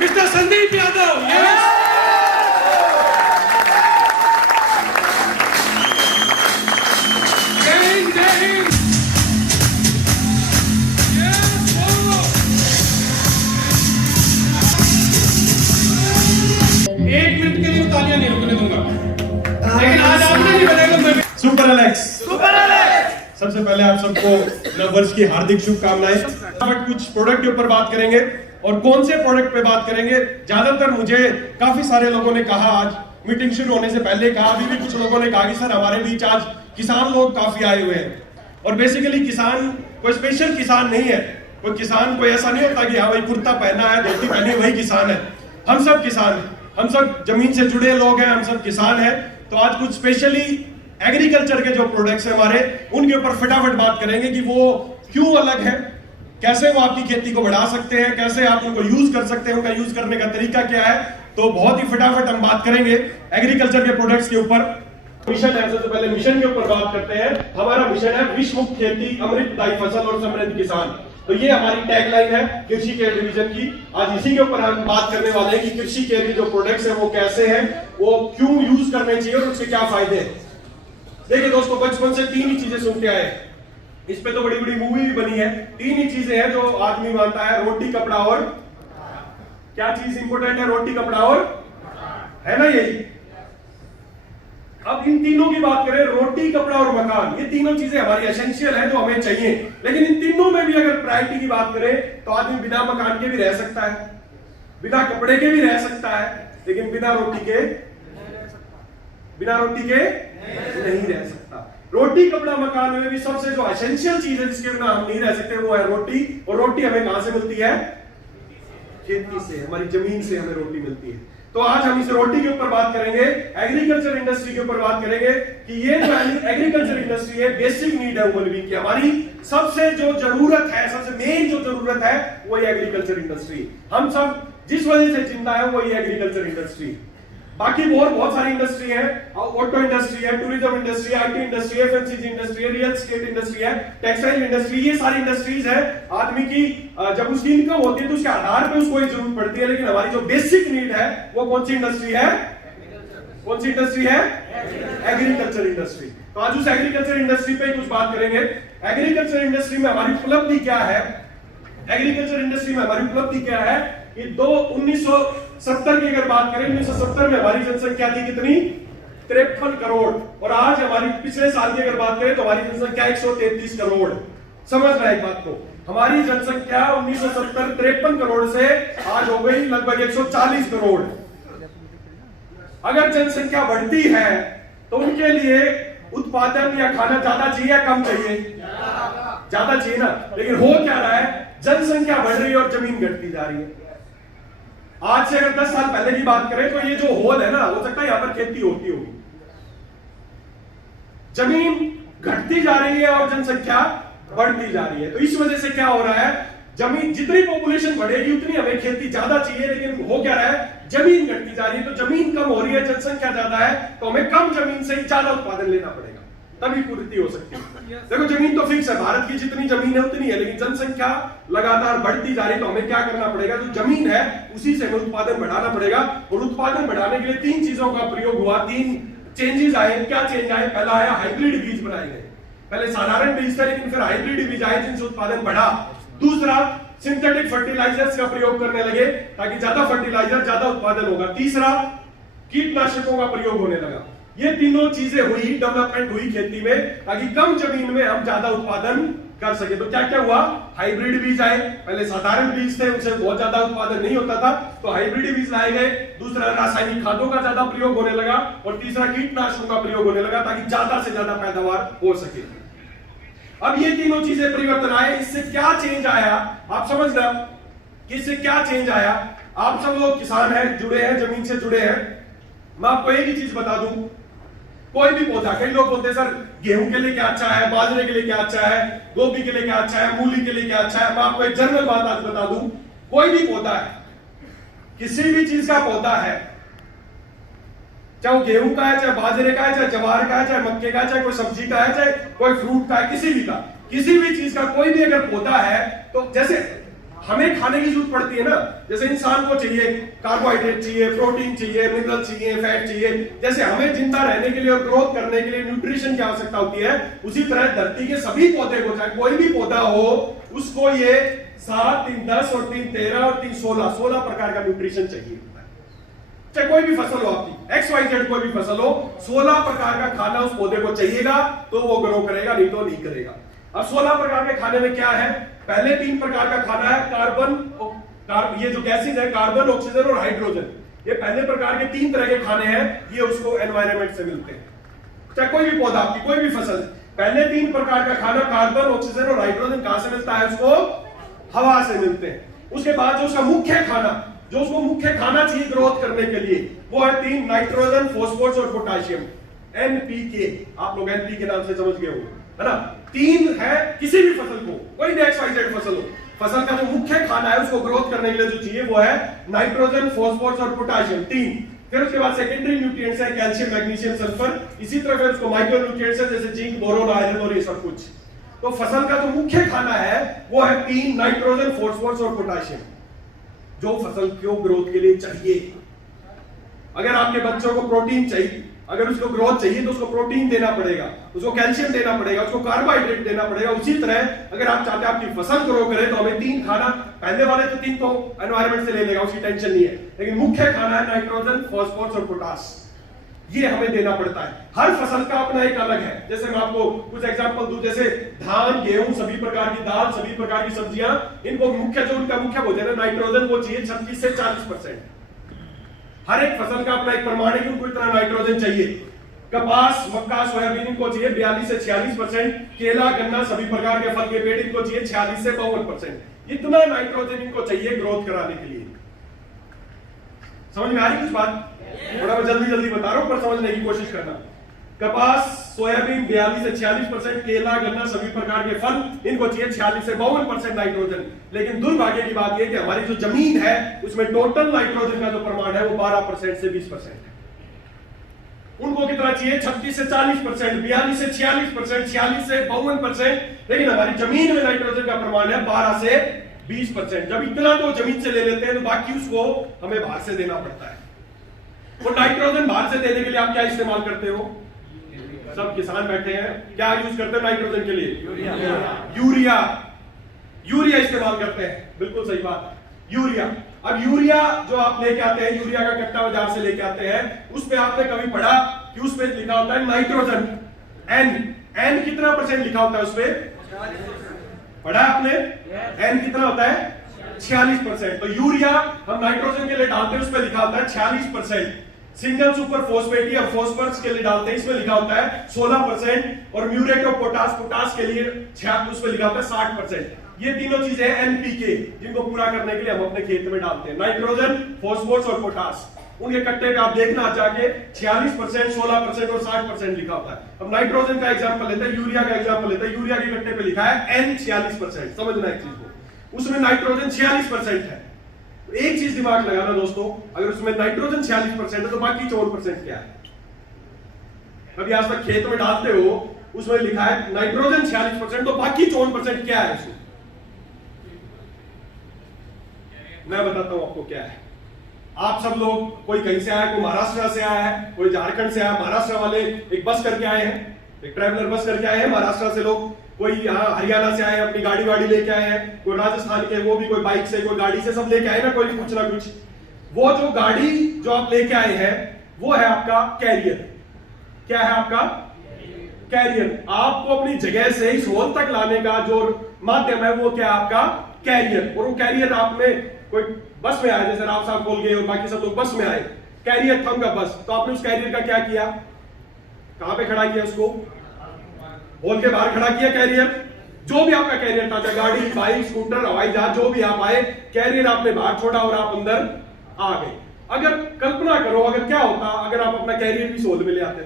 Mister Sandeep Yadav. Yes जय हिंद जय हिंद। एक मिनट के लिए तालियां नहीं रुकने दूंगा, लेकिन आज आपने नहीं बताया मैं। Super Alex, super Alex. सबसे पहले आप सबको नववर्ष की हार्दिक शुभकामनाएं। बट कुछ प्रोडक्ट के ऊपर बात करेंगे, और कौन से प्रोडक्ट पे बात करेंगे। ज्यादातर मुझे काफी सारे लोगों ने कहा, आज मीटिंग शुरू होने से पहले कहा, अभी भी कुछ लोगों ने कहा कि सर हमारे बीच आज किसान लोग काफी आए हुए हैं। और बेसिकली किसान कोई स्पेशल किसान नहीं है, कोई किसान कोई ऐसा नहीं होता कि हाँ भाई कुर्ता पहना है धोती पहनी वही किसान है। हम सब किसान हैं, हम सब जमीन से जुड़े लोग हैं, हम सब किसान हैं। तो आज कुछ स्पेशली एग्रीकल्चर के जो प्रोडक्ट्स हैं हमारे, उनके ऊपर फटाफट बात करेंगे कि वो क्यों अलग है, कैसे वो आपकी खेती को बढ़ा सकते हैं, कैसे आप उनको यूज कर सकते हैं, उनका यूज करने का तरीका क्या है। तो बहुत ही फटाफट हम बात करेंगे एग्रीकल्चर के प्रोडक्ट्स के ऊपर। मिशन है, सबसे पहले मिशन के ऊपर बात करते हैं। हमारा मिशन है विश्व मुक्त खेती, अमृतदायी फसल और समृद्ध किसान। तो ये हमारी टैगलाइन है कृषि केयर डिवीजन की। आज इसी के ऊपर हम बात करने वाले हैं कि कृषि केयर के जो प्रोडक्ट्स हैं वो कैसे हैं, वो क्यों यूज करने चाहिए और उसके क्या फायदे हैं। देखिए दोस्तों, बचपन से तीन ही चीजें सुनते आए, इस पे तो बड़ी बड़ी मूवी भी बनी है। तीन ही चीजें हैं जो आदमी मानता है, रोटी कपड़ा और क्या चीज इंपॉर्टेंट है, रोटी कपड़ा और, है ना यही। अब इन तीनों की बात करें, रोटी कपड़ा और मकान, ये तीनों चीजें हमारी एसेंशियल है जो हमें चाहिए। लेकिन इन तीनों में भी अगर प्रायोरिटी की बात करें तो आदमी बिना मकान के भी रह सकता है, बिना कपड़े के भी रह सकता है, लेकिन बिना रोटी के नहीं रह सकता। रोटी कपड़ा मकान में भी सबसे जो एसेंशियल चीज है जिसके बिना हम नहीं रह सकते वो है रोटी। और रोटी हमें कहां से मिलती है? खेती से, हमारी जमीन से हमें रोटी मिलती है। तो आज हम इस रोटी के ऊपर बात करेंगे, एग्रीकल्चर इंडस्ट्री के ऊपर बात करेंगे कि ये जो एग्रीकल्चर इंडस्ट्री है बेसिक नीड है ह्यूमन बीइंग की। हमारी सबसे जो जरूरत है, सबसे मेन जो जरूरत है वो ये एग्रीकल्चर इंडस्ट्री। हम सब जिस वजह से जिंदा है वो ये एग्रीकल्चर इंडस्ट्री। बाकी बहुत सारी इंडस्ट्री है, ऑटो इंडस्ट्री है, टूरिज्म इंडस्ट्री है, आईटी इंडस्ट्री है, एफएमसीजी इंडस्ट्री है, रियल एस्टेट इंडस्ट्री है, टेक्सटाइल इंडस्ट्री, ये सारी इंडस्ट्रीज है। आदमी की जब उसकी इनकम होती है तो उसके आधार पे उसको ये जरूरत पड़ती है। लेकिन हमारी जो बेसिक नीड है वो कौन सी इंडस्ट्री है? कौन सी इंडस्ट्री है? Agriculture industry. तो आज उस एग्रीकल्चर इंडस्ट्री पे कुछ बात करेंगे। एग्रीकल्चर इंडस्ट्री में हमारी उपलब्धि क्या है? एग्रीकल्चर इंडस्ट्री में हमारी उपलब्धि क्या है? ये 1970 की अगर बात करें, 1970 में हमारी जनसंख्या थी कितनी? 53 करोड़। और आज हमारी पिछले साल की अगर बात करें तो हमारी जनसंख्या 133 करोड़। समझना एक बात को, हमारी जनसंख्या 1970 53 करोड़ से आज हो गई लगभग 140 करोड़। अगर जनसंख्या बढ़ती है तो उनके लिए उत्पादन या खाना ज्यादा चाहिए या कम चाहिए? ज्यादा चाहिए ना। लेकिन हो क्या रहा है, जनसंख्या बढ़ रही है और जमीन घटती जा रही है। आज से अगर 10 साल पहले की बात करें तो ये जो होल है ना, हो सकता है यहां पर खेती होती होगी। जमीन घटती जा रही है और जनसंख्या बढ़ती जा रही है। तो इस वजह से क्या हो रहा है, जमीन जितनी पॉपुलेशन बढ़ेगी उतनी हमें खेती ज्यादा चाहिए, लेकिन हो क्या रहा है, जमीन घटती जा रही है। तो जमीन कम हो रही है, जनसंख्या ज्यादा है, तो हमें कम जमीन से ही ज्यादा उत्पादन लेना पड़ेगा, तभी पूर्ति हो सकती है। देखो जमीन तो फिक्स है, भारत की जितनी जमीन है उतनी है, लेकिन जनसंख्या लगातार बढ़ती जा रही है। तो हमें क्या करना पड़ेगा, जो जमीन है उसी से हमें उत्पादन बढ़ाना पड़ेगा। और उत्पादन बढ़ाने के लिए तीन चीजों का प्रयोग हुआ, तीन चेंजेस आए। क्या चेंज आए? पहला आया हाइब्रिड बीज बनाए गए। पहले साधारण बीज थे, लेकिन फिर हाइब्रिड बीज आए जिनसे उत्पादन बढ़ा। दूसरा, सिंथेटिक फर्टिलाइजर्स का प्रयोग करने लगे ताकि ज्यादा फर्टिलाइजर ज्यादा उत्पादन होगा। तीसरा, कीटनाशकों का प्रयोग होने लगा। ये तीनों चीजें हुई, डेवलपमेंट हुई खेती में, ताकि कम जमीन में हम ज्यादा उत्पादन कर सके। तो क्या क्या हुआ, हाइब्रिड बीज आए। पहले साधारण बीज थे, उनसे बहुत ज्यादा उत्पादन नहीं होता था, तो हाइब्रिड बीज लाए गए। दूसरा, रासायनिक खादों का ज्यादा प्रयोग होने लगा। और तीसरा, कीटनाशकों का प्रयोग होने लगा ताकि ज्यादा से ज्यादा पैदावार हो सके। अब ये तीनों चीजें परिवर्तन आए। इससे क्या चेंज आया, आप समझना कि इससे क्या चेंज आया। आप सब लोग किसान हैं, जुड़े हैं, जमीन से जुड़े हैं। मैं आपको एक ही चीज बता दूं, कोई भी पौधा, कई लोग बोलते हैं सर गेहूं के लिए क्या अच्छा है, बाजरे के लिए क्या अच्छा है, गोभी के लिए क्या अच्छा है, मूली के लिए क्या अच्छा है। मैं आपको एक जनरल बात आज बता दूं, कोई भी पौधा है, किसी भी चीज का पौधा है, चाहे वो गेहूं का है, चाहे बाजरे का है, चाहे जवार का है, चाहे मक्के का है, चाहे कोई सब्जी का है, चाहे कोई फ्रूट का है, किसी भी चीज का कोई भी अगर पौधा है, तो जैसे हमें खाने की जरूरत पड़ती है ना, जैसे इंसान को चाहिए कार्बोहाइड्रेट चाहिए, प्रोटीन चाहिए, मिनरल चाहिए, फैट चाहिए, जैसे हमें जिंदा रहने के लिए और ग्रोथ करने के लिए न्यूट्रिशन की आवश्यकता होती है, उसी तरह धरती के सभी पौधे को, चाहे कोई भी पौधा हो, उसको ये 7, 3, 10 और 3, 13 और 3, 16 प्रकार का न्यूट्रिशन चाहिए। चाहे कोई भी फसल हो आपकी, XYZ कोई भी फसल हो, 16 प्रकार का खाना उस पौधे को चाहिएगा तो वो ग्रो करेगा, नहीं तो नहीं करेगा। अब 16 प्रकार के खाने में क्या है? पहले 3 प्रकार का खाना है कार्बन, ये जो गैसेज है कार्बन, ऑक्सीजन और हाइड्रोजन, ये पहले प्रकार के 3 तरह के खाने हैं, ये उसको एनवायरनमेंट से मिलते हैं। चाहे कोई भी पौधा आपकी, कोई भी फसल, पहले 3 प्रकार का खाना कार्बन, ऑक्सीजन और हाइड्रोजन कहां से मिलता है? उसको हवा से मिलते हैं। उसके बाद जो उसका मुख्य खाना, जो उसको मुख्य खाना चाहिए ग्रोथ करने के लिए, वो है 3 नाइट्रोजन, फॉस्फोरस और पोटेशियम, NPK। आप लोग NPK नाम से समझ गए हो, है ना? 3 है किसी भी फसल को, कोई भी XYZ फसल हो, फसल का जो मुख्य खाना है उसको ग्रोथ करने के लिए जो चाहिए वो है नाइट्रोजन, फॉस्फोरस और पोटेशियम, 3। फिर उसके बाद सेकेंडरी न्यूट्रिएंट्स है कैल्शियम, मैग्नीशियम, सल्फर। इसी तरह फिर उसको माइक्रो न्यूट्रिएंट्स है जैसे जिंक, बोरोन, आयरन और ये सब कुछ। तो फसल का जो मुख्य खाना है वो है 3 नाइट्रोजन, फॉस्फोरस और पोटेशियम, जो फसल को ग्रोथ के लिए चाहिए। अगर आपके बच्चों को प्रोटीन चाहिए, अगर उसको ग्रोथ चाहिए तो उसको प्रोटीन देना पड़ेगा, उसको कैल्शियम देना पड़ेगा, उसको कार्बोहाइड्रेट देना पड़ेगा। उसी तरह अगर आप चाहते हैं आपकी फसल ग्रो करे तो हमें 3 खाना, पहले वाले तो 3 तो एनवायरनमेंट से ले लेगा, उसकी टेंशन नहीं है, लेकिन मुख्य खाना है नाइट्रोजन, फॉस्फोरस और पोटाश, ये हमें देना पड़ता है। हर फसल का अपना एक अलग है। जैसे मैं आपको कुछ एग्जांपल दूं, जैसे धान, गेहूं, सभी प्रकार की दाल, सभी प्रकार की सब्जियां, इनको मुख्य, जो उनका मुख्य भोजन है नाइट्रोजन, वो चाहिए 36 से 40%। हर एक फसल का अपना एक प्रमाण है कि उनको इतना नाइट्रोजन चाहिए। कपास, मक्का, सोयाबीन इनको चाहिए 42 से 46%। केला, गन्ना, सभी प्रकार के फल के पेड़ इनको चाहिए 46 से 52%। इतना नाइट्रोजन इनको चाहिए ग्रोथ कराने के लिए। समझ में आ रही कुछ बात? थोड़ा मैं जल्दी बता रहा हूं, पर समझने की कोशिश करना। कपास, सोयाबीन 42 से 46%, केला, गन्ना, सभी प्रकार के फल इनको चाहिए 46 से 52% नाइट्रोजन। लेकिन दुर्भाग्य की बात यह कि हमारी जो जमीन है उसमें टोटल नाइट्रोजन का जो प्रमाण है वो 12% से 20% है। उनको कितना चाहिए? 36 से 40%, 42 से 46%, 46 से 52%। लेकिन हमारी जमीन में नाइट्रोजन का प्रमाण है 12 से 20%। जब इतना तो जमीन से ले लेते हैं तो बाकी उसको हमें बाहर से देना पड़ता है। वो नाइट्रोजन बाहर से देने के लिए आप क्या इस्तेमाल करते हो? सब किसान बैठे हैं, क्या यूज करते हैं नाइट्रोजन के लिए? यूरिया इस्तेमाल करते हैं। बिल्कुल सही बात, यूरिया। अब यूरिया जो आप लेके आते हैं, यूरिया का कट्टा बाजार से लेके आते हैं, उस पे आपने कभी पढ़ा कि उस पे लिखा होता है नाइट्रोजन, N कितना % लिखा होता है उस पे? पढ़ा आपने? N कितना होता है? 46%। तो यूरिया हम नाइट्रोजन के लिए डालते हैं, उस पे लिखा होता है 46%। सिंगल सुपर फॉस्फेट और फॉस्फरस के लिए डालते हैं, इसमें लिखा होता है 16%। और म्यूरेट ऑफ पोटाश के लिए उस पे लिखा होता है 60%। ये तीनों चीजें NPK, जिनको पूरा करने के लिए हम अपने खेत में डालते हैं। नाइट्रोजन, फॉस्फोरस और पोटाश, उनके कट्टे पे आप देखना जाके 46%, 16% और 60% लिखा होता है। अब नाइट्रोजन का एग्जांपल लेते हैं, यूरिया का एग्जांपल लेते हैं। यूरिया के कट्टे पे लिखा है N 46%। समझना एक चीज को, उसमें नाइट्रोजन 46% है। एक चीज दिमाग लगाना दोस्तों, अगर उसमें नाइट्रोजन 46% है तो बाकी 54% क्या है? अभी आज तक खेत में डालते हो, उसमें लिखा है नाइट्रोजन 46%, तो बाकी 54% क्या है उसमें? मैं बताता हूं आपको क्या है। आप सब लोग, कोई कहीं से आया, कोई महाराष्ट्र से आया है, कोई झारखंड से आया। महाराष्ट्र वाले एक बस करके आए हैं, एक ट्रैवलर बस करके आए हैं महाराष्ट्र से लोग। कोई यहाँ हरियाणा से आए, अपनी गाड़ी लेके आए हैं। कोई राजस्थान के, वो भी कोई बाइक से, कोई गाड़ी से, सब लेके आए ना, कोई कुछ ना कुछ। वो जो गाड़ी जो आप लेके आए हैं वो है आपका कैरियर। क्या है आपका? कैरियर। आपको अपनी जगह से इस हॉल तक लाने का जो माध्यम है वो क्या है? आपका कैरियर। और वो कैरियर आपने, कोई बस में आए, जैसे राव साहब बोल गए और बाकी सब लोग बस में आए, कैरियर था उनका बस, तो आपने उस कैरियर का क्या किया? कहां पे खड़ा किया उसको? हॉल के बाहर खड़ा किया कैरियर। जो भी आपका कैरियर था, चाहे गाड़ी, बाइक, स्कूटर, हवाई जहाज, जो भी आप आए, कैरियर आपने बाहर छोड़ा और आप अंदर आ गए। अगर कल्पना करो, अगर क्या होता अगर आप अपना कैरियर भी हॉल में ले आते?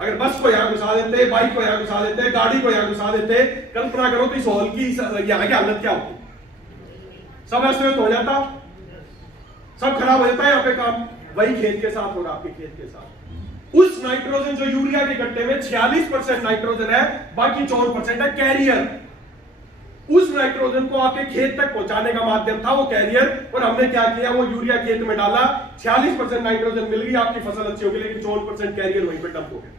अगर बस को यहां घुसा देते, बाइक को यहां घुसा देते, गाड़ी को यहां घुसा देते, कल्पना करो तो इस हॉल की यहां की हालत क्या होती? सब अस्त व्यस्त हो जाता, सब खराब हो जाता है यहाँ पे काम। वही खेत के साथ होगा, आपके खेत के साथ। उस नाइट्रोजन जो यूरिया के कट्टे में 46% नाइट्रोजन है, बाकी 54% है कैरियर। उस नाइट्रोजन को आपके खेत तक पहुंचाने का माध्यम था वो कैरियर, और हमने क्या किया, वो यूरिया खेत में डाला, 46% नाइट्रोजन मिल गई, आपकी फसल अच्छी होगी, लेकिन 54% कैरियर वहीं पर डंप हो गया।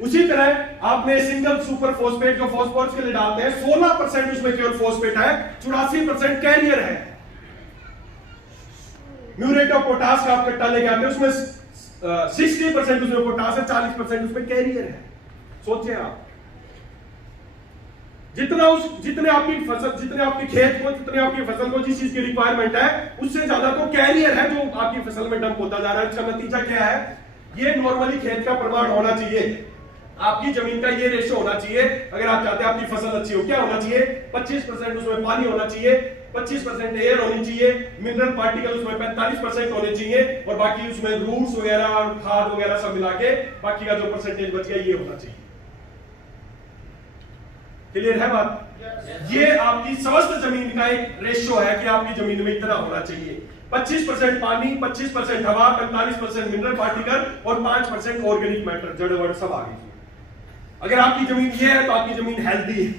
उसी तरह आपने सिंगल सुपर फोस्फेट जो फॉस्फोरस के लिए डालते हैं, 16% उसमें केवल फोस्फेट है, 84% कैरियर है। म्यूरेट ऑफ पोटास का आप कट्टा लेके आते हैं, उसमें 60% उसमें पोटास है, 40% उसमें कैरियर है। सोचिए आप, जितने आपकी खेत को, जितने आपकी फसल को जिस चीज की रिक्वायरमेंट है, उससे ज्यादा तो कैरियर है जो आपकी फसल में डंप होता जा रहा है। इसका नतीजा क्या है, ये नॉर्मली खेत का प्रमाण होना चाहिए, आपकी जमीन का ये रेशो होना चाहिए। अगर आप चाहते हैं आपकी फसल अच्छी हो, क्या होना चाहिए, 25% उसमें पानी होना चाहिए, 25% एयर होनी चाहिए, मिनरल पार्टिकल उसमें 45% होने चाहिए, और बाकी उसमें रूट्स वगैरह और खाद वगैरह सब मिला के बाकी का जो परसेंटेज बच गया ये होना चाहिए। क्लियर है बात? ये आपकी समस्त जमीन का एक रेशियो है कि आपकी जमीन में इतना होना चाहिए, 25% पानी, 25% हवा, 45% मिनरल पार्टिकल और 5% ऑर्गेनिक मैटर, जड़ वड़ सब आ गई। अगर आपकी जमीन ये है तो आपकी जमीन हेल्दी है।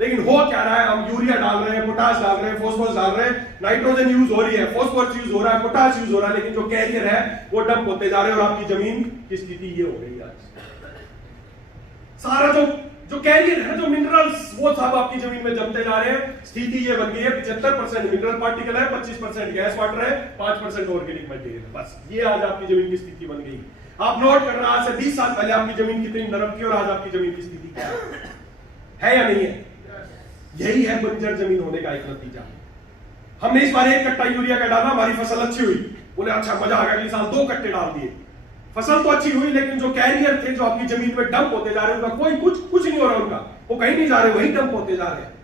लेकिन हो क्या रहा है, हम यूरिया डाल रहे हैं, पोटाश डाल रहे हैं, फॉस्फोरस डाल रहे हैं, नाइट्रोजन यूज हो रही है, फॉस्फोरस यूज हो रहा है, पोटाश यूज हो रहा है, लेकिन जो कैरियर है वो डंप होते जा रहे हैं, और आपकी जमीन की स्थिति ये हो गई है। सारा जो कैरियर है, जो मिनरल्स, वो सब आपकी जमीन में जमते जा रहे हैं। स्थिति ये बन गई है, 75% मिनरल पार्टिकल है, 25% गैस वाटर है, 5% ऑर्गेनिक मटेरियल है। बस ये आज आपकी जमीन की स्थिति बन गई। आप नोट करना, आज से 20 साल पहले आपकी जमीन कितनी नरम थी और आज आपकी जमीन की स्थिति क्या है या नहीं है? यही है बंजर जमीन होने का एक नतीजा। हमने इस बार 1 कट्टा यूरिया का डाला, हमारी फसल अच्छी हुई, बोले अच्छा मजा आ गया, अगले साल 2 कट्टे डाल दिए, फसल तो अच्छी हुई, लेकिन जो कैरियर थे जो आपकी जमीन में डंप होते जा रहे हैं, उनका कोई कुछ नहीं हो रहा, उनका वो कहीं नहीं जा रहे, वही डंप होते जा रहे हैं।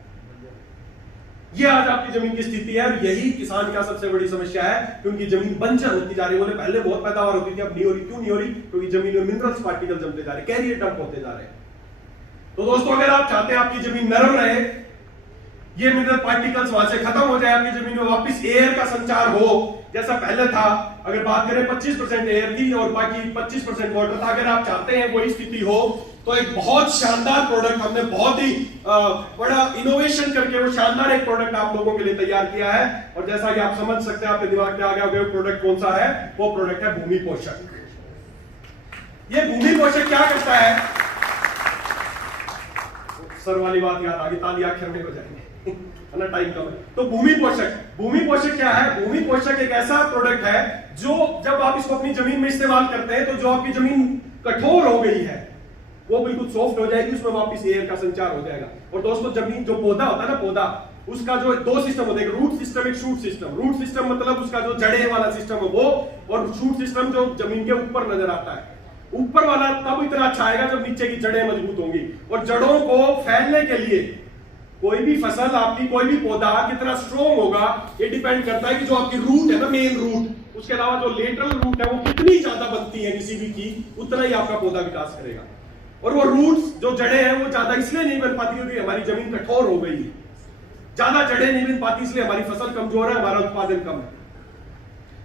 ये आज आपकी जमीन की स्थिति है, और यही किसान का सबसे बड़ी समस्या है कि उनकी जमीन बंजर होती जा रही है। बोले पहले बहुत पैदावार होती थी, अब नहीं हो रही। क्यों नहीं हो रही? क्योंकि जमीन में मिनरल्स पार्टिकल जमते जा रहे हैं, कैरियर डंप होते जा रहे हैं। तो दोस्तों, अगर आप चाहते हैं आपकी जमीन नरम रहे, ये मिनरल पार्टिकल्स वहां से खत्म हो जाए, आपकी जमीन में वापस एयर का संचार हो जैसा पहले था। अगर बात करें 25% एयर थी और बाकी 25% वाटर था, अगर आप चाहते हैं वही स्थिति हो, तो एक बहुत शानदार प्रोडक्ट हमने बहुत ही बड़ा इनोवेशन करके वो शानदार एक प्रोडक्ट आप लोगों के लिए तैयार किया है। और जैसा कि आप समझ सकते हैं, आपके दिमाग में आ गया होगा वो प्रोडक्ट कौन सा है, वो प्रोडक्ट है भूमि पोषक। ये भूमि पोषक क्या करता है, सर वाली बात याद आ गई, ताली आखिर में हो जाएंगे है ना, टाइम कम है। तो भूमि पोषक क्या है? भूमि पोषक एक ऐसा प्रोडक्ट है जो जब आप इसको अपनी जमीन में इस्तेमाल करते हैं, तो जो आपकी जमीन कठोर हो गई है वो बिल्कुल सॉफ्ट हो जाएगी, उसमें वापस एयर का संचार हो जाएगा। और दोस्तों, जमीन जो पौधा होता है ना, पौधा, उसका जो 2 सिस्टम होते हैं, रूट सिस्टम, एक शूट सिस्टम। रूट सिस्टम मतलब उसका जो जड़े वाला सिस्टम है वो, और शूट सिस्टम जो जमीन के ऊपर नजर आता है। ऊपर वाला तब इतना अच्छा आएगा जब नीचे की जड़ें मजबूत होंगी। और जड़ों को फैलने के लिए कोई भी फसल, आपकी कोई भी पौधा कितना स्ट्रॉन्ग होगा, ये डिपेंड करता है कि जो आपकी रूट है ना, मेन रूट, उसके अलावा जो लेटरल रूट है वो कितनी ज्यादा बनती है किसी भी की, उतना ही आपका पौधा विकास करेगा। और वो रूट्स, जो जड़ें हैं, वो ज्यादा इसलिए नहीं बन पाती क्योंकि हमारी जमीन कठोर हो गई है। ज्यादा जड़ें नहीं बन पाती, इसलिए हमारी फसल कमजोर है, हमारा उत्पादन कम है।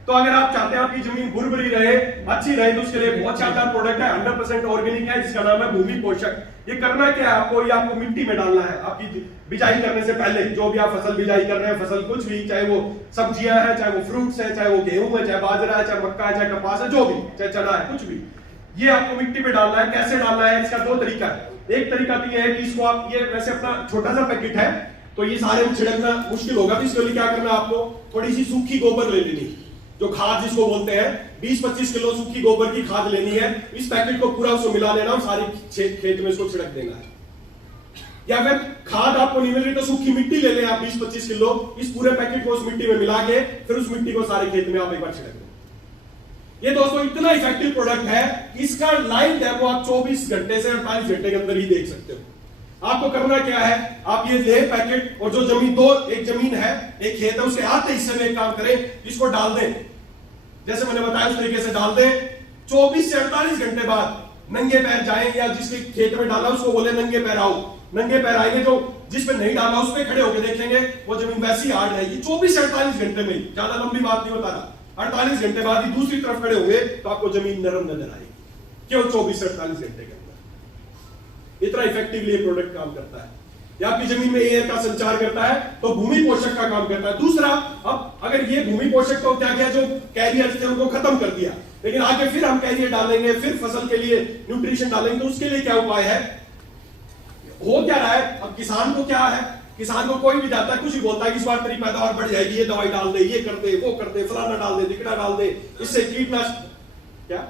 तो अगर आप चाहते हैं आपकी जमीन भुरभुरी रहे, अच्छी रहे, तो उसके लिए बहुत शानदार प्रोडक्ट है, 100% ऑर्गेनिक है, जिसका नाम है भूमि पोषक। ये करना क्या है आपको, ये आपको मिट्टी में डालना है। आपकी बिजाई करने से पहले, जो भी आप फसल बिजाई कर रहे हैं, फसल कुछ भी, चाहे वो सब्जियां हैं, चाहे वो फ्रूट्स है, चाहे वो गेहूं है, चाहे बाजरा है, चाहे मक्का है, चाहे कपास है, जो भी, चाहे चना है, कुछ भी, ये आपको मिट्टी में डालना है। कैसे डालना है, इसका 2 तरीका है। एक तरीका तो ये है कि इसको आप, ये वैसे अपना छोटा सा पैकेट है, तो ये सारे में छिड़कना मुश्किल होगा, तो इसके लिए क्या करना है, आपको थोड़ी सी सूखी गोबर ले लेनी, जो खाद जिसको बोलते हैं, 20-25 किलो सूखी गोबर की खाद लेनी है। इस पैकेट को पूरा उसको मिला लेना और सारी खेत में इसको छिड़क देना है। या फिर खाद आपको नहीं मिल रही तो सूखी मिट्टी ले लें आप 20-25 किलो, इस पूरे पैकेट को उस मिट्टी में मिला के फिर उस मिट्टी को सारे खेत में आप एक बार छिड़क दें। ये दोस्तों इतना इफेक्टिव प्रोडक्ट है कि इसका लाइव डेमो आप 24 घंटे से 48 घंटे के अंदर ही देख सकते हो। आपको करना क्या है, आप ये ले पैकेट, और जो जमीन, एक जमीन है, एक खेत है, उसके आते हिस्से में एक काम करें, इसको डाल दें, जैसे मैंने बताया उस तरीके से डाल दें। 24 से 48 घंटे बाद नंगे पैर जाएं, या जिसके खेत में डाला उसको बोले नंगे पैर आओ। नंगे पैर आएंगे, तो जिसपे नहीं डाला उस पे खड़े होकर देखेंगे वो जमीन वैसी हार्ड रहेगी। 24 से 48 घंटे में, ज्यादा लंबी बात नहीं बता रहा, 48 घंटे बाद ही दूसरी तरफ खड़े होंगे तो आपको जमीन नरम नजर आएगी, केवल 24 से 48 घंटे के अंदर। इतना इफेक्टिवली ये प्रोडक्ट काम करता है। या आपकी जमीन में एयर का संचार करता है तो भूमि पोषक का काम करता है। दूसरा, अब अगर ये भूमि पोषक तो क्या किया, जो कैरियर थे उनको खत्म कर दिया, लेकिन आगे फिर हम कैरियर डालेंगे, फिर फसल के लिए न्यूट्रिशन डालेंगे, तो उसके लिए क्या उपाय है, हो क्या रहा है। अब किसान को क्या है, किसान को कोई भी जाता है कुछ भी बोलता है कि इस बार तेरी पैदावार बढ़ जाएगी, ये दवाई डाल दे, ये कर दे, वो कर दे, फलाना डाल दे, टिकड़ा डाल दे, इससे कीटनाशक क्या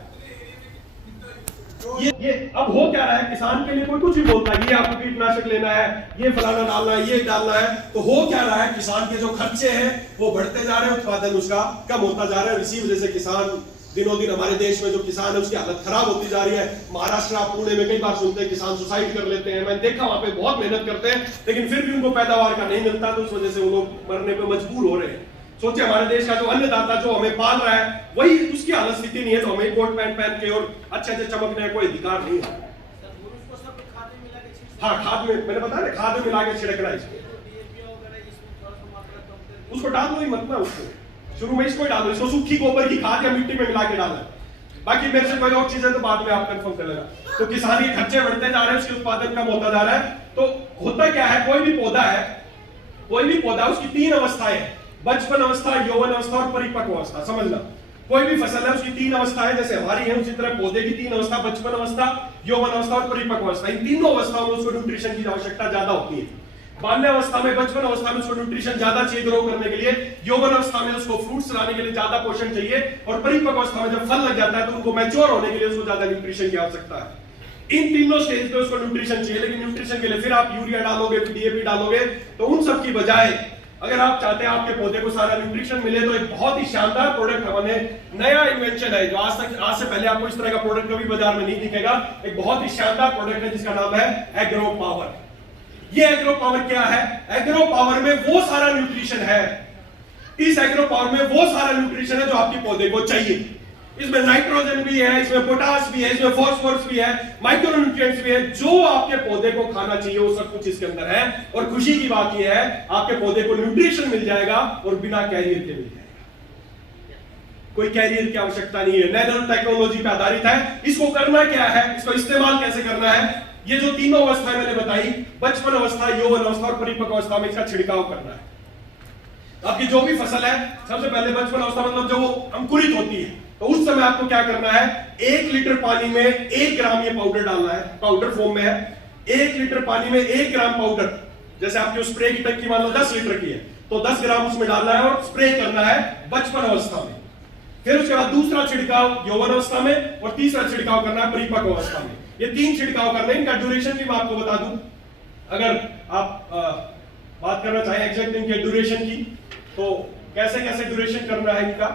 ये अब हो क्या रहा है, किसान के लिए कोई कुछ भी बोलता है, ये आपको कीटनाशक लेना है, ये फलाना डालना है, ये डालना है, तो हो क्या रहा है, किसान के जो खर्चे हैं वो बढ़ते जा रहे हैं, उत्पादन उसका कम होता जा रहा है। इसी वजह से किसान दिनों दिन, हमारे देश में जो किसान है उसकी हालत खराब होती जा रही है। महाराष्ट्र, पुणे में कई बार सुनते हैं किसान सुसाइड कर लेते हैं, मैंने देखा वहां पे बहुत मेहनत करते हैं लेकिन फिर भी उनको पैदावार का नहीं मिलता, तो उस वजह से वो लोग मरने पे मजबूर हो रहे हैं। सोचिए, हमारे देश का जो अन्नदाता जो हमें पाल रहा है वही उसकी हालत स्थिति नहीं है, तो हमें कोट पैंट पहन के और अच्छे अच्छे चमकने का कोई अधिकार नहीं है। हाँ, खाद में मैंने बताया ना, खाद में मिला के छिड़कना है इसको, उसको डाल दो ही मत ना, उसको शुरू में इसको डालो, इसको सूखी गोबर की खाद या मिट्टी में मिला के डालना। बाकी मेरे से कोई और चीज है तो बाद में आप कंफर्म कर लेना। तो किसान के खर्चे बढ़ते जा रहे हैं, उसके उत्पादन कम होता जा रहा है। तो होता क्या है, कोई भी पौधा है, कोई भी पौधा, उसकी तीन अवस्थाएं, बचपन अवस्था, यौवन अवस्था और परिपक्व अवस्था। समझना, कोई भी फसल है उसकी तीन अवस्थाएं जैसे हमारी है, उसी तरह पौधे की तीन अवस्था, बचपन अवस्था, यौवन अवस्था और परिपक्व अवस्था। इन तीनों अवस्थाओं में उसको न्यूट्रिशन की आवश्यकता ज्यादा होती है। बाल्य अवस्था में, बचपन अवस्था में उसको न्यूट्रिशन ज्यादा चाहिए ग्रो करने के लिए, यौवन अवस्था में उसको फ्रूट्स लाने के लिए ज्यादा पोषण चाहिए, और परिपक्व अवस्था में जब फल लग जाता है तो उनको मैच्योर होने के लिए उसको ज्यादा न्यूट्रिशन की आवश्यकता है। इन तीनों स्टेज पे उसको न्यूट्रिशन चाहिए, लेकिन न्यूट्रिशन के लिए फिर आप यूरिया डालोगे, डीएपी डालोगे, तो उन सब की बजाय अगर आप चाहते हैं आपके पौधे को सारा न्यूट्रिशन मिले, तो एक बहुत ही शानदार प्रोडक्ट हमने, नया इन्वेंशन है जो आज से पहले आपको इस तरह का प्रोडक्ट कभी बाजार में नहीं दिखेगा। एक बहुत ही शानदार प्रोडक्ट है जिसका नाम है एग्रो पावर। ये एग्रो पावर क्या है, एग्रो पावर में वो सारा न्यूट्रिशन है, इस एग्रो पावर में वो सारा न्यूट्रिशन है जो आपके पौधे को चाहिए। इसमें नाइट्रोजन भी है, इसमें पोटास भी है, इसमें फॉस्फोरस भी है, माइक्रो न्यूट्रिएंट्स भी है, जो आपके पौधे को खाना चाहिए वो सब कुछ इसके अंदर है। और खुशी की बात यह है, आपके पौधे को न्यूट्रिशन मिल जाएगा और बिना कैरियर के मिल जाएगा, कोई कैरियर की आवश्यकता नहीं है, नैनो टेक्नोलॉजी पे आधारित है। इसको करना क्या है, इसको इस्तेमाल कैसे करना है, ये जो तीनों अवस्थाएं मैंने बताई, बचपन अवस्था, यौवन अवस्था और परिपक्व अवस्था में इसका छिड़काव करना है। आपकी जो भी फसल है, सबसे पहले बचपन अवस्था मतलब जब वो अंकुरित होती है, तो उस समय आपको क्या करना है, 1 लीटर पानी में 1 ग्राम ये पाउडर डालना है, पाउडर फॉर्म में है। 1 लीटर पानी में 1 ग्राम पाउडर, जैसे आपकी स्प्रे की टंकी मान लो 10 लीटर की है, तो 10 ग्राम उसमें डालना है और स्प्रे करना है बचपन अवस्था में। फिर उसके बाद दूसरा छिड़काव यौवन अवस्था में, और तीसरा छिड़काव करना है परिपक्व अवस्था में। ये 3 छिड़काव करने, इनका ड्यूरेशन भी मैं आपको बता दूं, अगर आप बात करना चाहें एग्जैक्ट इनके ड्यूरेशन की, तो कैसे कैसे ड्यूरेशन करना है इनका,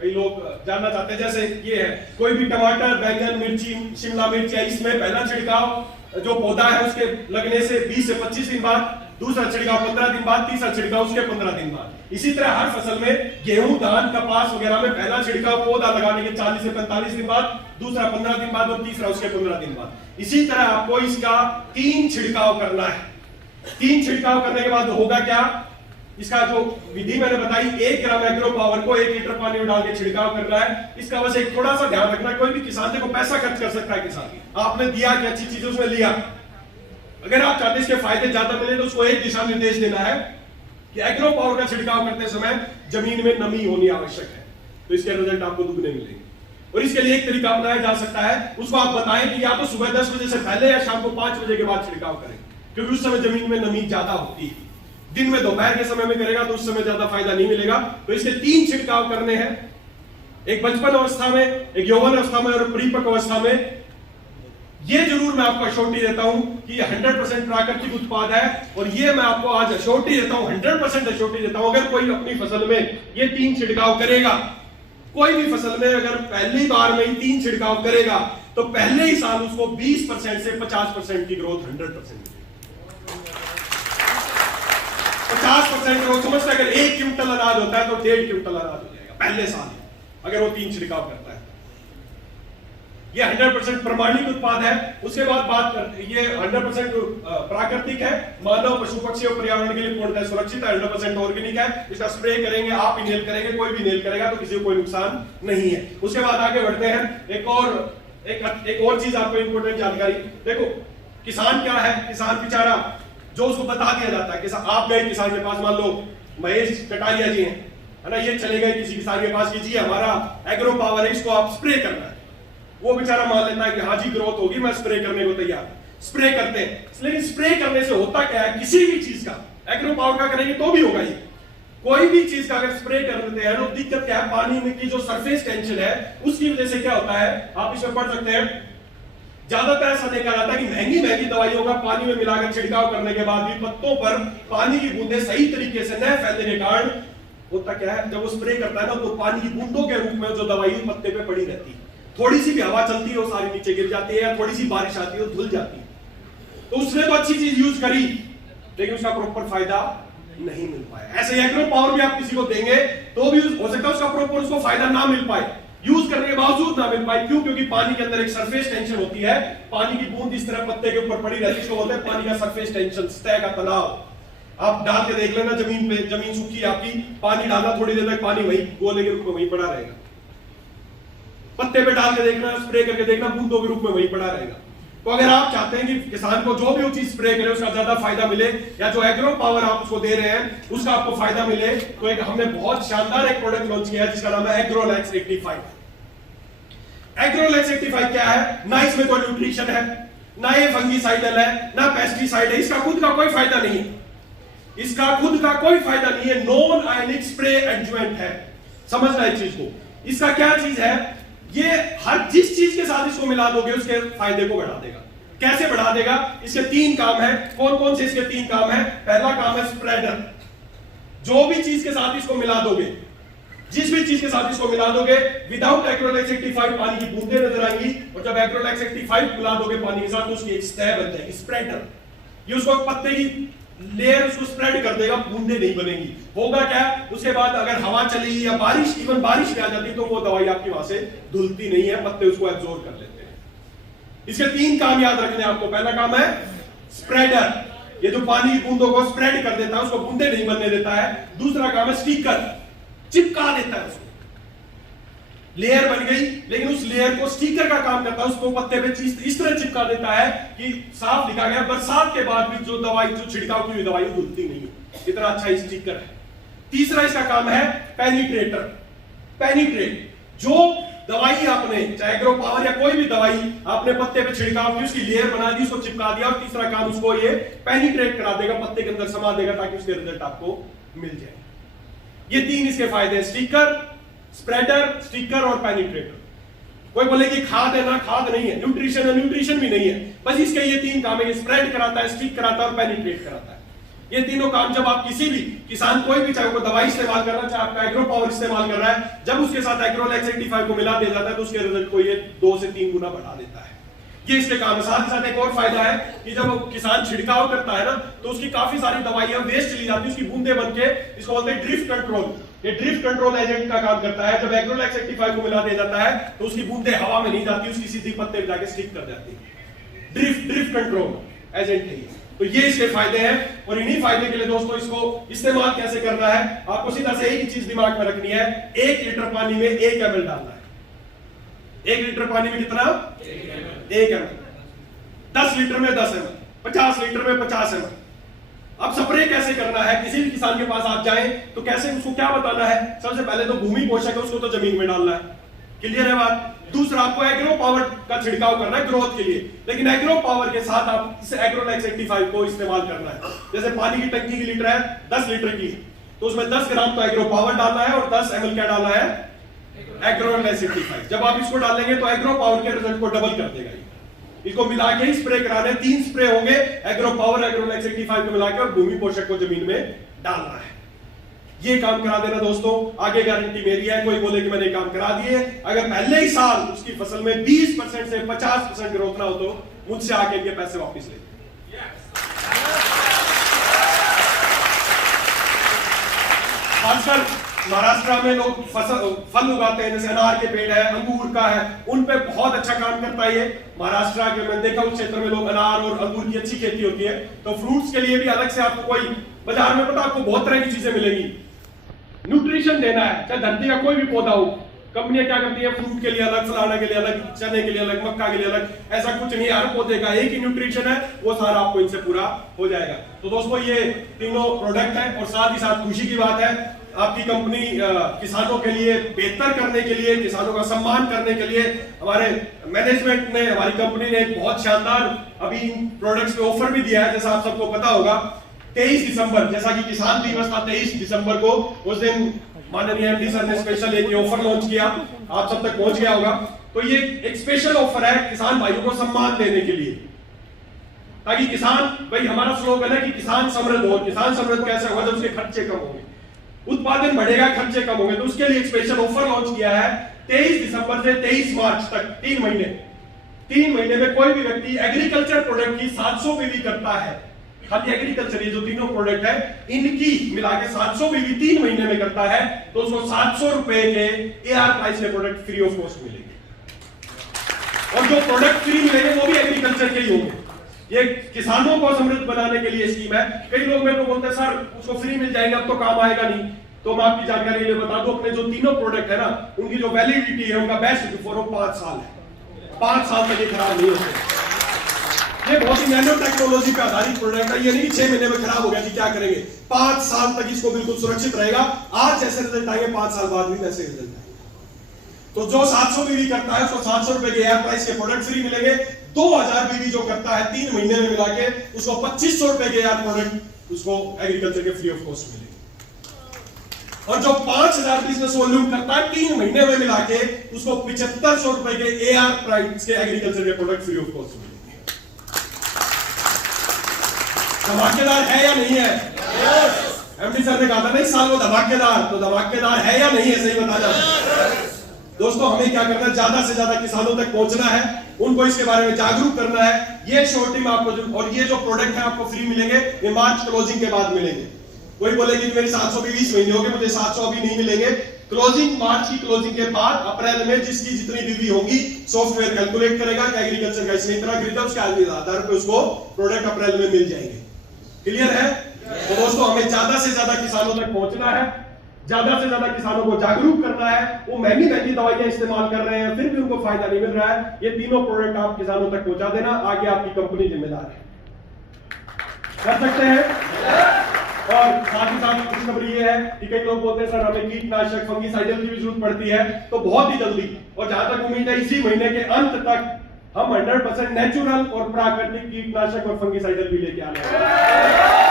कई लोग जानना चाहते हैं। जैसे ये है, कोई भी टमाटर, बैंगन, मिर्ची, शिमला मिर्च है, इसमें पहला छिड़काव जो पौधा है उसके लगने से 20 से 25 दिन बाद, दूसरा छिड़काव 15 दिन बाद, तीसरा छिड़काव उसके 15 दिन बाद। इसी तरह हर फसल में गेहूं, धान, कपास वगैरह में पहला छिड़काव पौधा लगाने के 40 से 45 दिन बाद, दूसरा 15 दिन बाद और तीसरा उसके 15 दिन बाद। इसी तरह आपको इसका 3 छिड़काव करना है। 3 छिड़काव करने के बाद होगा क्या, इसका जो विधि मैंने बताई, 1 ग्राम एग्रो पावर को 1 लीटर पानी में डाल के छिड़काव करना है। इसका बस एक थोड़ा सा ध्यान रखना, कोई भी किसान देखो पैसा खर्च कर सकता है, किसान आपने दिया कि अच्छी चीज उसमें लिया, अगर आप चाहते हैं इसके फायदे ज्यादा मिले तो उसको एक दिशा निर्देश देना है कि एग्रो पावर का छिड़काव करते समय जमीन में नमी होनी आवश्यक है, तो इसके रिजल्ट आपको दुगने मिलेंगे। और इसके लिए एक तरीका अपनाया जा सकता है, उसको आप बताएं कि या तो सुबह 10 बजे से पहले या शाम को 5 बजे के बाद छिड़काव करें, क्योंकि उस समय जमीन में नमी ज्यादा होती है। दिन में दोपहर के समय में करेगा तो उस समय ज्यादा फायदा नहीं मिलेगा। तो इसके 3 छिड़काव करने हैं, एक बचपन अवस्था में, एक यौवन अवस्था में और परिपक्व अवस्था में। ये जरूर मैं आपको अश्योरिटी देता हूं कि ये 100% प्राकृतिक उत्पाद है, और ये मैं आपको आज अश्योरिटी देता हूं, 100% अश्योरिटी देता हूं, अगर कोई अपनी फसल में ये 3 छिड़काव करेगा, कोई भी फसल में अगर पहली बार में ही 3 छिड़काव करेगा, तो पहले ही साल उसको 20% से 50% की ग्रोथ 100% 50% ग्रोथ। समझते, अगर 1 क्विंटल अनाज होता है तो 1.5 क्विंटल अनाज हो जाएगा पहले साल, अगर वो 3 छिड़काव करता है। ये 100% प्रमाणिक उत्पाद है। उसके बाद बात करते, ये 100% प्राकृतिक है, मानव, पशु, पक्षी और पर्यावरण के लिए पूर्णतः सुरक्षित है, 100% ऑर्गेनिक है। इसका स्प्रे करेंगे, आप इनहेल करेंगे, कोई भी इनहेल करेगा तो किसी को कोई नुकसान नहीं है। उसके बाद आगे बढ़ते हैं, एक और एक और चीज आपको इंपॉर्टेंट जानकारी देखो, किसान क्या है, किसान बेचारा जो उसको बता दिया जाता है, किसान आप गए किसान के पास, मान लो महेश कटारिया जी हैं, है ना, ये चले गए किसी किसान के पास कि जी हमारा एग्रो पावर है, इसको आप स्प्रे करना है। वो बेचारा मान लेता है कि हाँ जी ग्रोथ होगी, मैं स्प्रे करने को तैयार, स्प्रे करते हैं। लेकिन स्प्रे करने से होता क्या है, किसी भी चीज का एग्रो पावर का करेंगे तो भी होगा, ये कोई भी चीज का अगर स्प्रे कर देते हैं तो दिक्कत क्या है, पानी में की जो सरफेस टेंशन है उसकी वजह से क्या होता है, आप इसमें पढ़ सकते हैं, ज्यादातर ऐसा देखा जाता है कि महंगी महंगी दवाइयों का पानी में मिलाकर छिड़काव करने के बाद भी पत्तों पर पानी की बूंदें सही तरीके से न फैलने के कारण होता क्या है, जब वो स्प्रे करता है ना तो पानी की बूंदों के रूप में जो दवाई पत्ते पे पड़ी रहती है, थोड़ी सी भी हवा चलती है वो सारी नीचे गिर जाती है, या थोड़ी सी बारिश आती है वो धुल जाती है। तो उसने तो अच्छी चीज यूज करी लेकिन उसका प्रॉपर फायदा नहीं मिल पाया। ऐसे एग्रो पावर भी आप किसी को देंगे तो भी हो सकता है उसका प्रॉपर उसको फायदा ना मिल पाए, यूज करने के बावजूद ना मिल पाए। क्यों? क्योंकि पानी के अंदर एक सरफेस टेंशन होती है, पानी की बूंद इस तरह पत्ते के ऊपर पड़ी रहती है, इसको बोलते हैं पानी का सरफेस टेंशन, सतह का तनाव। आप डाल के देख लेना जमीन पे, जमीन सूखी आपकी, पानी डालना, थोड़ी देर तक पानी वही गोले के रूप में वही पड़ा रहेगा। पत्ते पे डाल के देखना, स्प्रे करके देखना, बूंदों के रूप में वही पड़ा रहेगा। तो अगर आप चाहते हैं कि किसान को जो भी वो चीज स्प्रे करे उसका ज्यादा फायदा मिले, या जो एग्रो पावर आप उसको दे रहे हैं उसका आपको फायदा मिले, तो एक हमने बहुत शानदार एक प्रोडक्ट लॉन्च किया है जिसका नाम है एग्रोलैक्स 85। एग्रोलैक्स 85 क्या है? ना इसमें कोई न्यूट्रिशन है, ना ये फंगीसाइडल है, ना पेस्टिसाइड है, इसका खुद का कोई फायदा नहीं है, इसका खुद का कोई फायदा नहीं है, नॉन आयनिक स्प्रे एडजुवेंट है। समझना इस चीज को। इसका क्या चीज है, ये हर जिस चीज के साथ इसको मिला दोगे उसके फायदे को बढ़ा देगा। कैसे बढ़ा देगा? इसके 3 काम है। कौन कौन से इसके 3 काम है? पहला काम है स्प्रेडर। जो भी चीज के साथ इसको मिला दोगे, जिस भी चीज के साथ इसको मिला दोगे, विदाउट एग्रोलैक्स 85 पानी की बूंदें नजर आएंगी, और जब एग्रोलैक्स 85 मिला दोगे पानी के साथ तो उसकी एक सतह बन जाएगी, स्प्रेडर। ये उसको पत्ते की लेयर उसको स्प्रेड कर देगा, बूंदे नहीं बनेंगी। होगा क्या? उसके बाद अगर हवा चली या बारिश, इवन बारिश भी आ जाती तो वो दवाई आपकी वहां से धुलती नहीं है, पत्ते उसको एब्जॉर्ब कर लेते हैं। इसके 3 काम याद रखने आपको। पहला काम है स्प्रेडर, ये जो पानी की बूंदों को स्प्रेड कर देता है, उसको बूंदे नहीं बनने देता है। दूसरा काम है स्टिकर, चिपका देता है उसको। लेयर बन गई, लेकिन उस लेयर को स्टिकर का काम करता है, उसको पत्ते पे इस तरह चिपका देता है कि साफ लिखा गया बरसात के बाद भी जो दवाई, जो छिड़काव की हुई दवाई धुलती नहीं है। इतना अच्छा स्टिकर है। तीसरा इसका काम है पेनिट्रेटर। पेनिट्रेट, जो दवाई आपने चाहे एग्रो पावर या कोई भी दवाई आपने पत्ते पे छिड़काव की, उसकी लेयर बना दी, उसको चिपका दिया, और तीसरा काम उसको ये पेनिट्रेट करा देगा, पत्ते के अंदर समा देगा ताकि उसके रिजल्ट आपको मिल जाए। ये 3 इसके फायदे हैं, स्टिकर, स्प्रेडर, स्टिकर और पेनिट्रेटर। कोई बोले कि खाद है ना, खाद नहीं है, न्यूट्रिशन है, न्यूट्रिशन भी नहीं है, बस इसके ये 3 काम है, स्प्रेड कराता है, स्टिक कराता है और पेनिट्रेट कराता है। ये तीनों काम जब आप किसी भी किसान, कोई भी, चाहे वो दवाई इस्तेमाल कर रहा है, चाहे आपका एग्रो पावर इस्तेमाल कर रहा है, जब उसके साथ एग्रोलैक्स 85 को मिला दिया जाता है तो उसके रिजल्ट को ये 2 से 3 गुना बढ़ा देता है। ये इसके काम है। साथ ही साथ एक और फायदा है कि जब किसान छिड़काव करता है ना तो उसकी काफी सारी दवाइयां वेस्ट चली जाती है, उसकी बूंदे बनके, इसको बोलते हैं ड्रिफ्ट कंट्रोल। ये ड्रिफ्ट कंट्रोल एजेंट का काम करता है। जब एग्रोलैक्स 85 को मिला दिया जाता है तो उसकी बूंदे हवा में नहीं जाती, उसकी सीधी पत्ते पे जाके स्टिक कर जाती है। ड्रिफ्ट कंट्रोल एजेंट है ये। तो ये इसके फायदे हैं, और इन्हीं फायदे के लिए दोस्तों इसको इस्तेमाल कैसे करना है, आपको सीधा से एक ही चीज दिमाग में रखनी है। 1 लीटर पानी में 1 ml डालना है। 1 लीटर पानी में कितना? 1 ml। 10 लीटर में 10 ml, 50 लीटर में 50 ml। अब स्प्रे कैसे करना है? किसी भी किसान के पास आप जाएं तो कैसे, उसको क्या बताना है? सबसे पहले तो भूमि पोषक है, उसको तो जमीन में डालना है, क्लियर है बात। दूसरा, आपको एग्रो पावर का छिड़काव करना है ग्रोथ के लिए, लेकिन एग्रो पावर के साथ आप इस एग्रोलैक्स 85 को इस्तेमाल करना है। जैसे पानी की टंकी की लीटर है 10 लीटर की, तो उसमें 10 ग्राम तो एग्रो पावर डालना है और 10 ml क्या डालना है? एग्रोलैक्स 85। जब आप इसको डालेंगे तो एग्रो पावर के रिजल्ट को डबल कर देगा। इसको मिला के ही स्प्रे कराने, 3 स्प्रे होंगे, एग्रो पावर, एग्रोलैक्स 85 को मिला के, और भूमि पोषक को जमीन में डालना है। ये काम करा देना दोस्तों, आगे गारंटी मेरी है। कोई बोले कि मैंने काम करा दिए, अगर पहले ही साल उसकी फसल में 20% से 50% ग्रोथ ना हो तो मुझसे आके के पैसे वापस ले। खासकर महाराष्ट्र में लोग फल उगाते हैं, जैसे अनार के पेड़ है, अंगूर का है, उन पे बहुत अच्छा काम करता है ये। महाराष्ट्र के मैंने देखा उस क्षेत्र में लोग अनार और अंगूर की अच्छी खेती होती है। तो फ्रूट्स के लिए भी अलग से आपको कोई बाजार में, पता आपको बहुत तरह की चीजें मिलेंगी। न्यूट्रिशन देना है, चाहे धरती का कोई भी पौधा हो, कंपनियां क्या करती है, फ्रूट के लिए अलग, फलाना के लिए अलग, चने के लिए अलग, मक्का के लिए अलग, ऐसा कुछ नहीं। हर पौधे का एक ही न्यूट्रिशन है, वो सारा आपको इनसे पूरा हो जाएगा। तो दोस्तों ये तीनों प्रोडक्ट है, और साथ ही साथ खुशी की बात है, आपकी कंपनी किसानों के लिए बेहतर करने के लिए, किसानों का सम्मान करने के लिए हमारे मैनेजमेंट ने, हमारी कंपनी ने एक बहुत शानदार अभी प्रोडक्ट्स पे ऑफर भी दिया है। जैसा आप सबको पता होगा 23 दिसंबर, जैसा कि किसान दिवस था 23 दिसंबर को, उस दिन माननीय एमडी सर ने स्पेशल एक ऑफर लॉन्च किया, आप सब तक पहुंच गया होगा। तो ये एक स्पेशल ऑफर है किसान भाइयों को सम्मान देने के लिए, ताकि किसान भाई, हमारा स्लोगन है कि किसान समृद्ध हो। किसान समृद्ध कैसे होगा? जब उसके खर्चे कम होंगे, उत्पादन बढ़ेगा, खर्चे कम होंगे। तो उसके लिए एक स्पेशल ऑफर लॉन्च किया है 23 दिसंबर से 23 मार्च तक, 3 महीने में कोई भी व्यक्ति एग्रीकल्चर प्रोडक्ट की 700 बीवी करता है, खाली एग्रीकल्चर, ये जो तीनों प्रोडक्ट है इनकी मिला के 700 बीवी 3 महीने में करता है, तो उसको 700 रुपए के एआर प्राइस के प्रोडक्ट फ्री ऑफ कॉस्ट मिलेंगे। और जो प्रोडक्ट फ्री मिलेंगे वो भी एग्रीकल्चर के ही होंगे। ये किसानों को समृद्ध बनाने के लिए स्कीम है। कई लोग मेरे को बोलते हैं सर उसको फ्री मिल जाएगा, अब तो काम आएगा नहीं। तो मैं आपकी जानकारी लिए बता दूं, अपने जो तीनों प्रोडक्ट है ना, उनकी जो वैलिडिटी है, उनका बेस्ट बिफोर 5 साल है। 5 साल तक ये खराब नहीं होते। ये बहुत ही नैनो टेक्नोलॉजी पे आधारित प्रोडक्ट है। ये नहीं 6 महीने में खराब हो गया जी क्या करेंगे, 5 साल तक इसको बिल्कुल सुरक्षित रहेगा। आज जैसे रिजल्ट आएंगे 5 साल बाद भी वैसे रिजल्ट आएंगे। तो जो 700 बीवी करता है उसको 700 रुपए के एयर प्राइस के प्रोडक्ट फ्री मिलेंगे। 2000 बीवी जो करता है 3 महीने में मिला के, उसको 2500 रुपए के एयर प्रोडक्ट उसको एग्रीकल्चर के फ्री ऑफ कॉस्ट मिलेंगे। और जो 5000 बिजनेस वॉल्यूम करता है 3 महीने में मिला के, उसको 7500 रुपए के एआर प्राइस के एग्रीकल्चर के प्रोडक्ट फ्री ऑफ कॉस्ट मिलेंगे। धमाकेदार है या नहीं है? एमडी सर ने कहा था ना इस साल वो धमाकेदार, तो धमाकेदार है या नहीं है? सही बताना। दोस्तों हमें क्या करना है, ज्यादा से ज्यादा किसानों तक पहुंचना है, उनको इसके बारे में जागरूक करना है। ये शॉर्ट टीम आपको और ये जो प्रोडक्ट है आपको फ्री मिलेंगे, ये मार्च क्लोजिंग के बाद मिलेंगे। कोई बोले कि मेरी 700 भी 20 महीने हो गए, मुझे 700 अभी नहीं मिलेंगे। क्लोजिंग, मार्च की क्लोजिंग के बाद अप्रैल में जिसकी जितनी बीवी होगी, सॉफ्टवेयर कैलकुलेट करेगा कि एग्रीकल्चर का इसने इतना खरीदा, उसके आधार पर उसको प्रोडक्ट अप्रैल में मिल जाएंगे। क्लियर है? तो दोस्तों हमें ज्यादा से ज्यादा किसानों तक पहुंचना है, ज्यादा से ज्यादा किसानों को जागरूक करना है। वो महंगी दवाइयां इस्तेमाल कर रहे हैं, फिर भी उनको फायदा नहीं मिल रहा है। ये तीनों प्रोडक्ट आप किसानों तक पहुंचा देना, आगे आपकी कंपनी जिम्मेदार है। कर सकते हैं। और साथ ही साथ खुशखबरी ये है कि कई लोग बोलते हैं सर हमें कीटनाशक, फंगिसाइडल की भी जरूरत पड़ती है, तो बहुत ही जल्दी, और जहां तक उम्मीद है इसी महीने के अंत तक हम 100% नेचुरल और प्राकृतिक कीटनाशक और फंगिसाइडल भी लेके आने वाले हैं।